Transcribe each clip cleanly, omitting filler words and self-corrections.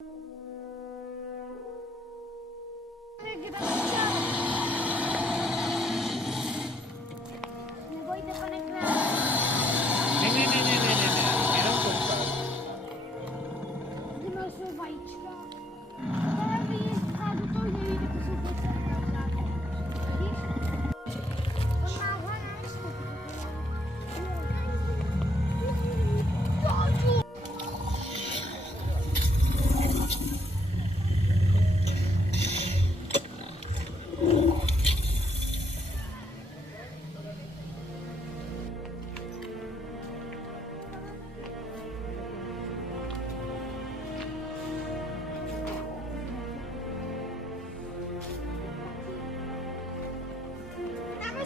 Nebojte, pane králi. Ne, jenom koukat. Ty máš svou vajíčka. Ale vy do toho nevíte, to jsou věci nepravdáte. Vidíš? To má hlanečku.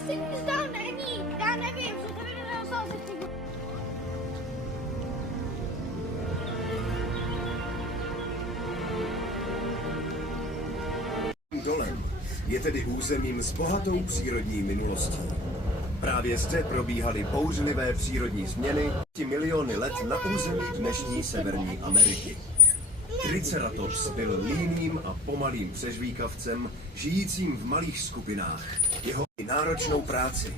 Si nic dál není, já nevím, že to by nedostal se ty... Dolem je tedy územím s bohatou přírodní minulostí. Právě zde probíhaly bouřlivé přírodní změny miliony let na území dnešní Severní Ameriky. Triceratops byl líným a pomalým přežvíkavcem, žijícím v malých skupinách. Jeho náročnou práci.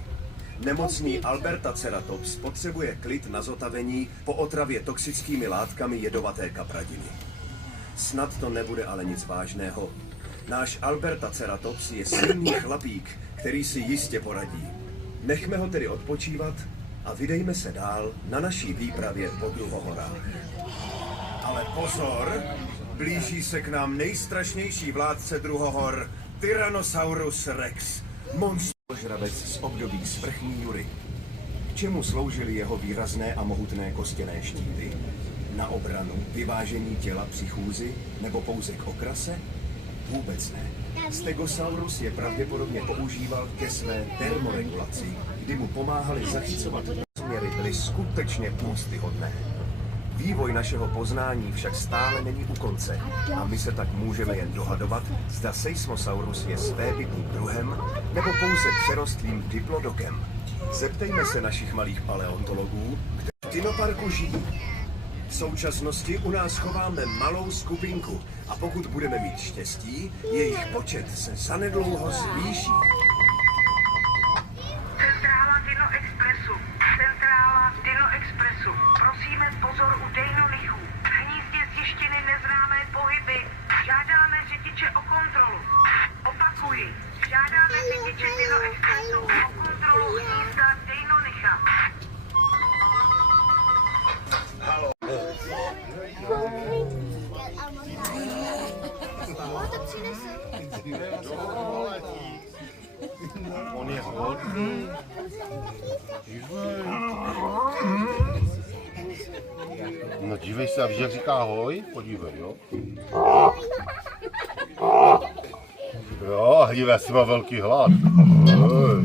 Nemocný Albertaceratops potřebuje klid na zotavení po otravě toxickými látkami jedovaté kapradiny. Snad to nebude ale nic vážného. Náš Albertaceratops je silný chlapík, který si jistě poradí. Nechme ho tedy odpočívat a vydejme se dál na naší výpravě po Druhohorách. Ale pozor, blíží se k nám nejstrašnější vládce Druhohor, Tyrannosaurus Rex, monstrum z období svrchní jury. K čemu sloužily jeho výrazné a mohutné kostěné štíty? Na obranu, vyvážení těla při chůzi nebo pouze k okrase? Vůbec ne. Stegosaurus je pravděpodobně používal ke své termoregulaci, kdy mu pomáhali zachycovat rozměry, byly skutečně úctyhodné. Vývoj našeho poznání však stále není u konce a my se tak můžeme jen dohadovat, zda Seismosaurus je svébytným druhem nebo pouze přerostlým diplodokem. Zeptejme se našich malých paleontologů, kteří v dinoparku žijí. V současnosti u nás chováme malou skupinku a pokud budeme mít štěstí, jejich počet se zanedlouho zvýší. Centrála Dino Expressu. Centrála Dino Expressu. Prosíme pozor u Deinonychů. V hnízdě zjištěny neznámé pohyby. Žádáme řidiče o kontrolu. Opakuji. Žádáme řidiče Dino Expressu o kontrolu hnízda Deinonycha. To přinese. On je hodný. No dívej se, a víš, jak říká hoj? Podívej, jo? Jo, dívej, si má velký hlad. Hoj.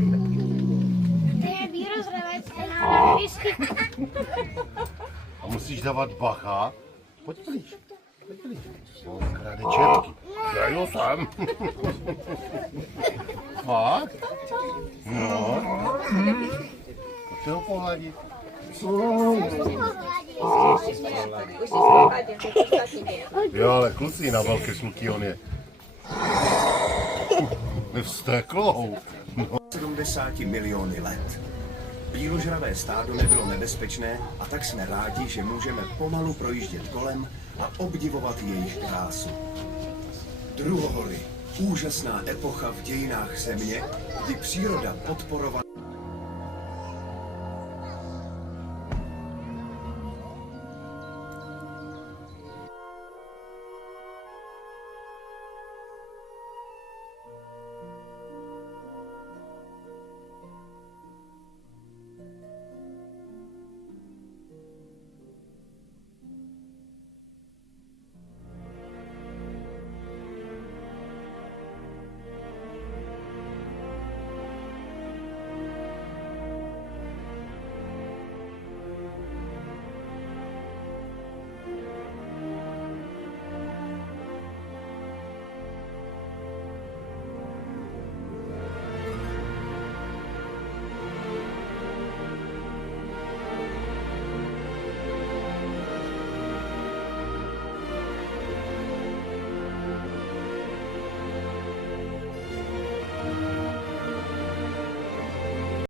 To je výrozrevec, ten má whisky. A musíš dávat bacha. Pojď blíž. On krade čepky. Jo, tam. Fakt? No. Pojďte ho pohladit. Jo, ale kluci, na velké šluky on je. Nevstéklou. 70 miliony let. Bíložravé stádo nebylo nebezpečné a tak jsme rádi, že můžeme pomalu projíždět kolem a obdivovat jejich krásu. Druhohory, úžasná epocha v dějinách země, kdy příroda podporovala